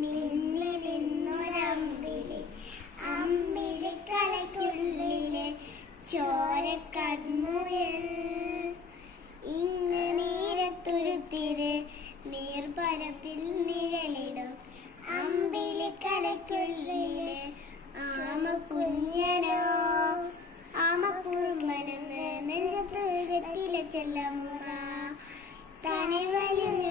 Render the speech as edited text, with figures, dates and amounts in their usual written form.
മിന്നി നിന്നൊരമ്പിളി അമ്പിളിക്കലയ്ക്കുള്ളിലെ ചോര കൺമുയൽ ഇങ്ങ് നീരത്തുരുത്തിര് നീർപരപ്പിൽ നിഴലിടും അമ്പിളിക്കലയ്ക്കുള്ളിലെ ആമക്കുഞ്ഞനോ ആമക്കുറുമ്പനെന്ന് നെഞ്ചത്ത് വെറ്റില ചെല്ലമ്മ തനി വലിഞ്ഞു